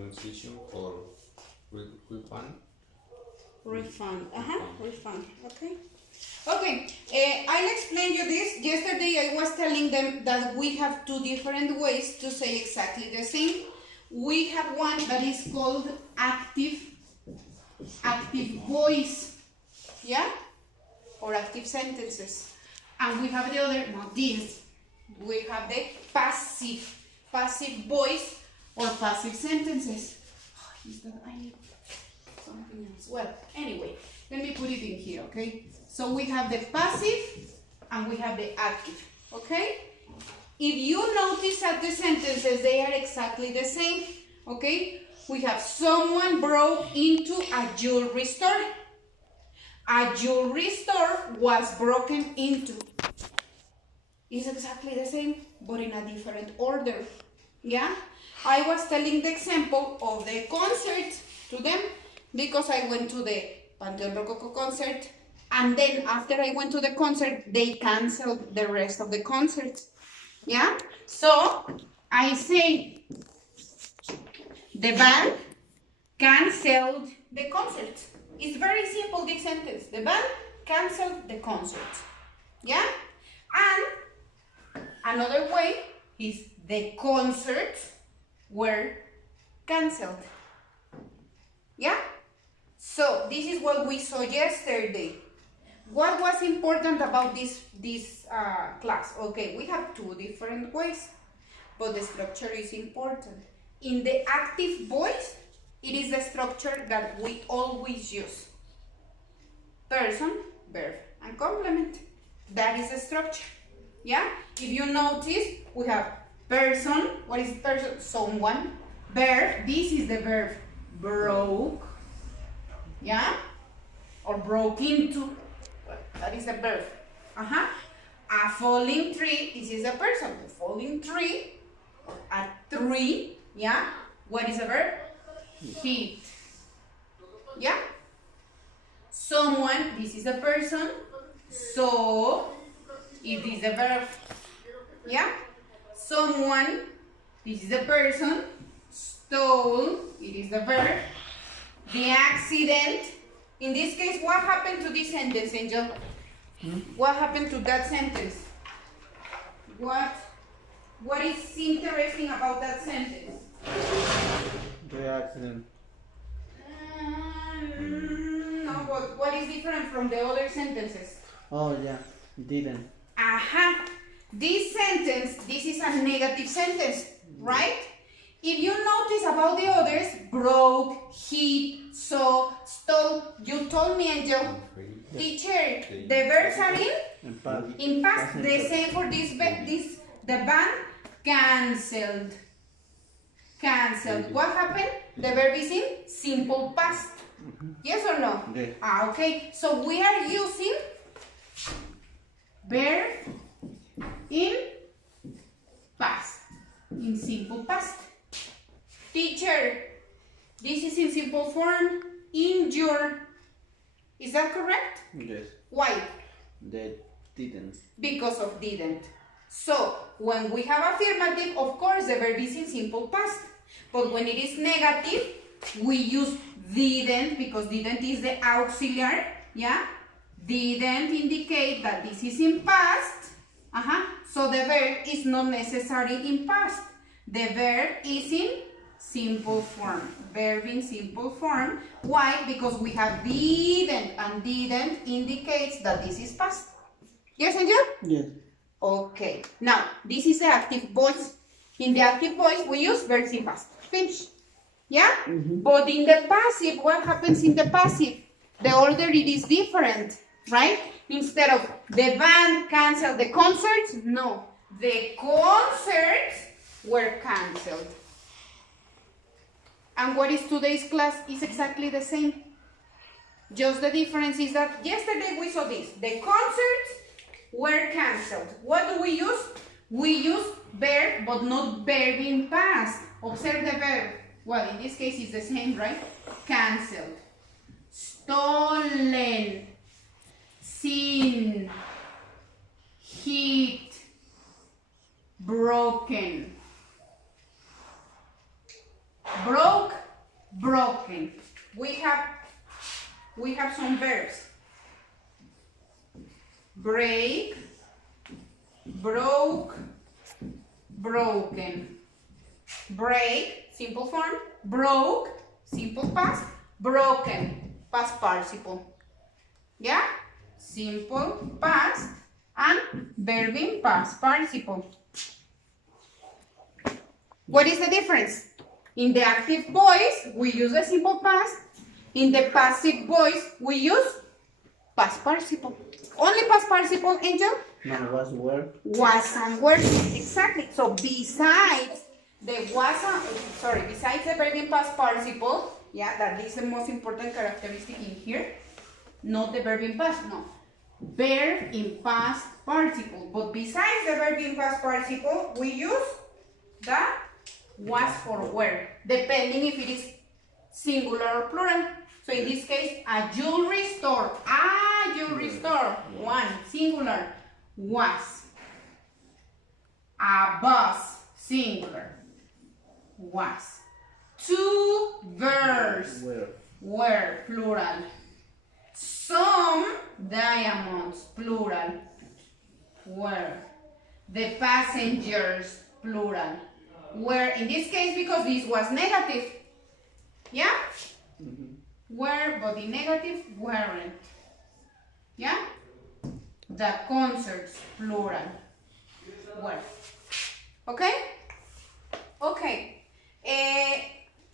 pronunciation for refund. Refund. Refund. Okay. Okay. I'll explain you this. Yesterday I was telling them that we have two different ways to say exactly the same. We have one that is called active voice, yeah, or active sentences, and we have the other, not this. We have the passive voice or passive sentences. Oh, is that I need something else? Well, anyway, let me put it in here, okay? So we have the passive and we have the active, okay? If you notice that the sentences, they are exactly the same, okay? We have someone broke into a jewelry store. A jewelry store was broken into. It's exactly the same, but in a different order, yeah? I was telling the example of the concert to them because I went to the Panteón Rococo concert, and then after I went to the concert, they canceled the rest of the concert. Yeah? So I say the band canceled the concert. It's very simple, this sentence. The band canceled the concert. Yeah? And another way is the concerts were canceled. Yeah? So this is what we saw yesterday. What was important about this class? Okay, we have two different ways, but the structure is important. In the active voice, it is the structure that we always use. Person, verb, and complement. That is the structure. Yeah? If you notice, we have person. What is person? Someone. Verb. This is the verb. Broke. Yeah? Or broke into. That is the verb. A falling tree. This is the person. A falling tree. A tree. Yeah? What is the verb? Hit. Yeah? Someone. This is the person. So, it is the verb. Yeah? Someone. This is the person. Stole. It is the verb. The accident. In this case, what happened to this sentence, Angel? What happened to that sentence? What is interesting about that sentence? The accident. No, but what is different from the other sentences? Oh, yeah. Didn't. This sentence, this is a negative sentence, right? If you notice about the others, broke, hit, saw, stole, you told me, Angel, teacher, the verbs are in past. The same for this, the band canceled. Canceled. What happened? The verb is in simple past. Yes or no? Yeah. Okay. So we are using verb in past, in simple past. Teacher, this is in simple form, injure. Is that correct? Yes. Why? They didn't. Because of didn't. So, when we have affirmative, of course, the verb is in simple past. But when it is negative, we use didn't, because didn't is the auxiliary. Yeah? Didn't indicate that this is in past. So the verb is not necessary in past. The verb is in simple form. Verb in simple form. Why? Because we have didn't, and didn't indicates that this is past. Yes, Angel? Yes. Okay. Now, this is the active voice. In the active voice, we use verbs in past. Finish. Yeah? But in the passive, what happens in the passive? The order, it is different, right? Instead of the band canceled the concerts, no. The concerts were canceled. And what is today's class is exactly the same. Just the difference is that yesterday we saw this. The concerts were canceled. What do we use? We use verb, but not verb in past. Observe the verb. Well, in this case, it's the same, right? Canceled. Stolen. Seen. Hit. Broken. broke, broken. We have some verbs. Break, broke, broken. Break, simple form. Broke, simple past. Broken, past participle. Yeah? Simple past and verb in past participle. What is the difference? In the active voice, we use the simple past. In the passive voice, we use past participle. Only past participle, Angel? No, was were. Was and were. Exactly. So besides the besides the verb in past participle, yeah, that is the most important characteristic in here. Not the verb in past, no. Verb in past participle. But besides the verb in past participle, we use the was for were, depending if it is singular or plural. So in this case, a jewelry store. A jewelry store. One, singular, was. A bus, singular, was. Two birds, were, plural. Some diamonds, plural, were. The passengers, plural, were. In this case, because this was negative. Yeah? Were, but the negative, weren't. Yeah? The concerts, plural, were. Okay? Okay.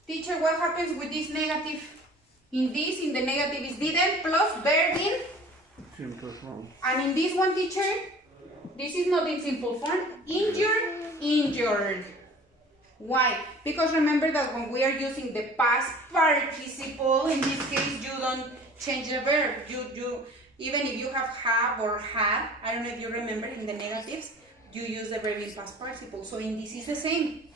Teacher, what happens with this negative? In the negative is didn't plus verb in Simple form. And in this one, teacher, this is not in simple form. Injured, injured. Why? Because remember that when we are using the past participle, in this case, you don't change the verb. You even if you have or had, I don't know if you remember in the negatives, you use the verb in past participle. So in this is the same.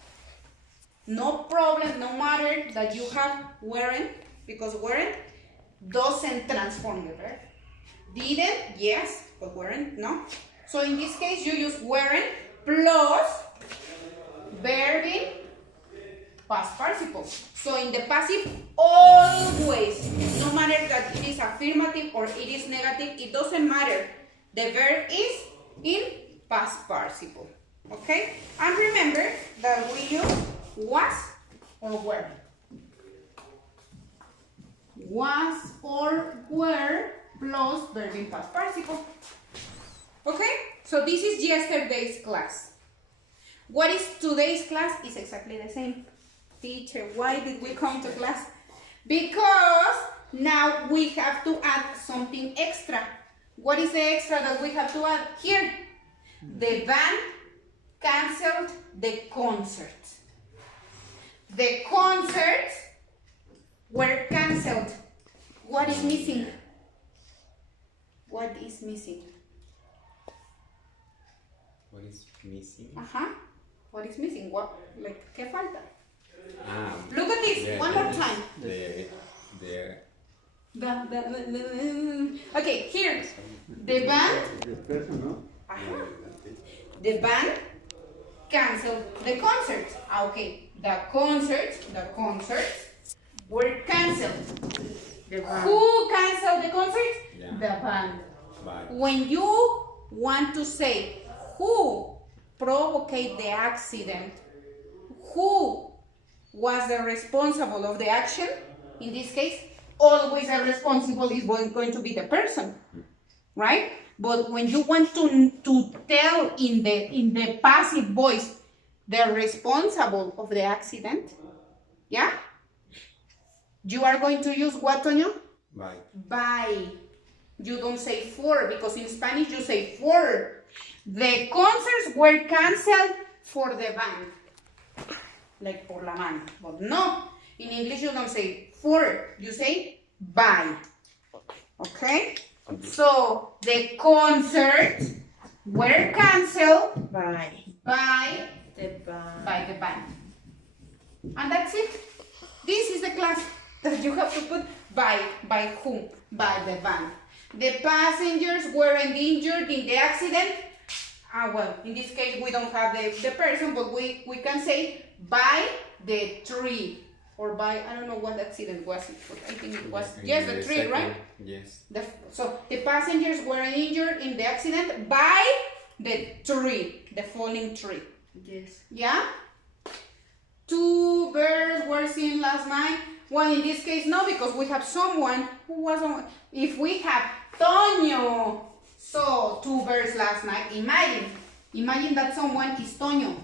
No problem, no matter that you have weren't, because weren't doesn't transform the verb. Didn't, yes, but weren't, no. So in this case, you use weren't plus verb in past participle. So in the passive, always, no matter that it is affirmative or it is negative, it doesn't matter. The verb is in past participle. Okay? And remember that we use was or were. Was or were plus verb in past participle. Okay? So this is yesterday's class. What is today's class? Is exactly the same. Teacher, why did we come to class? Because now we have to add something extra. What is the extra that we have to add here? The band canceled the concert. The concerts were canceled. What is missing? What is missing? What is missing? What is missing? What, like, ¿qué falta? Ah, Look at this, one more time. Okay, here. The band. The person, no? The band canceled the concert. Okay, the concerts were canceled. Who canceled the concert? Yeah. The band. Bye. When you want to say who provoked the accident, who was the responsible of the action, in this case, always the responsible is going to be the person, right? But when you want to tell in the passive voice the responsible of the accident, yeah? You are going to use what, Toño? Bye. By. You don't say for, because in Spanish you say for. The concerts were canceled for the band. Like por la mano. But no, in English you don't say for, you say by. Okay? So the concerts were canceled By the band. And that's it. This is the class that you have to put by whom? By the band. The passengers weren't injured in the accident. Well, in this case we don't have the person, but we can say by the tree. or by, I don't know what accident was it, but I think it was, In yes, the tree, second, right? Yes. So the passengers were injured in the accident by the tree, the falling tree. Yes. Yeah? 2 birds were seen last night. Well, in this case, no, because we have someone who was on. If we have Toño saw 2 birds last night, imagine that someone is Toño.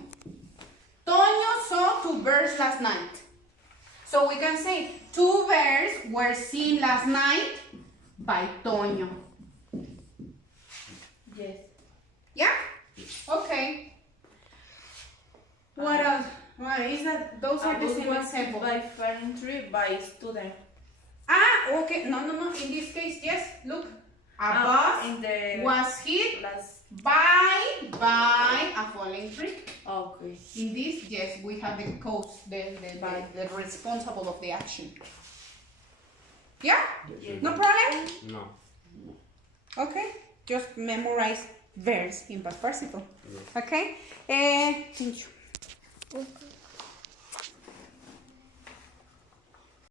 Toño saw 2 birds last night. So we can say 2 birds were seen last night by Toño. Yes. Yeah? Okay. What else? What is that? Those are the same examples. By falling tree by student. Ah, okay. No. In this case, yes. Look, a bus in the was hit last. by a falling tree. Okay. In this, yes, we have the cause, the responsible of the action. Yeah? Yes. No problem? No. Okay. Just memorize verbs in past participle. Yes. Okay? Thank you. Okay.